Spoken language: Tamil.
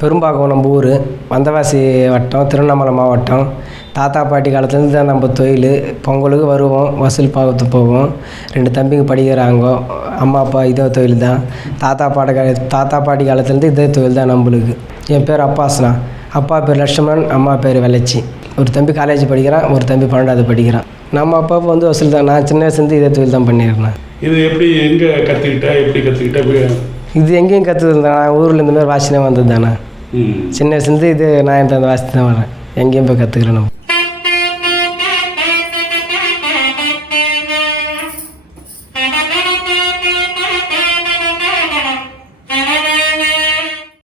பெரும்பாக்கம் நம்ம ஊர் வந்தவாசி வட்டம், திருவண்ணாமலை மாவட்டம். தாத்தா பாட்டி காலத்துலேருந்து தான் நம்ம தொழில். பொங்கலுக்கு வருவோம், வசூல் பார்த்து போவோம். 2 தம்பிங்க படிக்கிறாங்க. அம்மா அப்பா இதே தொழில் தான். தாத்தா பாட்டி காலத்துலேருந்து இதே தொழில் தான் நம்மளுக்கு. என் பேர் அப்பாஸ்ண்ணா. அப்பா பேர் லட்சுமணன், அம்மா பேர் வெள்ளச்சி. ஒரு தம்பி காலேஜ் படிக்கிறான், ஒரு தம்பி 12வது படிக்கிறான். நம்ம அப்பா வந்து வசூல் தான். நான் சின்ன வயசுலேருந்து இதே தொழில் தான் பண்ணியிருந்தேன். இது எப்படி எங்கே கற்றுக்கிட்ட, எப்படி கற்றுக்கிட்ட? இது எங்கேயும் கற்றுருந்தேன். நான் ஊரில் இந்த மாதிரி வாசினே வந்தது தானே. சின்ன வயசுலேருந்து இது நான் இந்த வாசித்து தான் வரேன். எங்கேயும் போய் கற்றுக்கிறேன் நம்ம.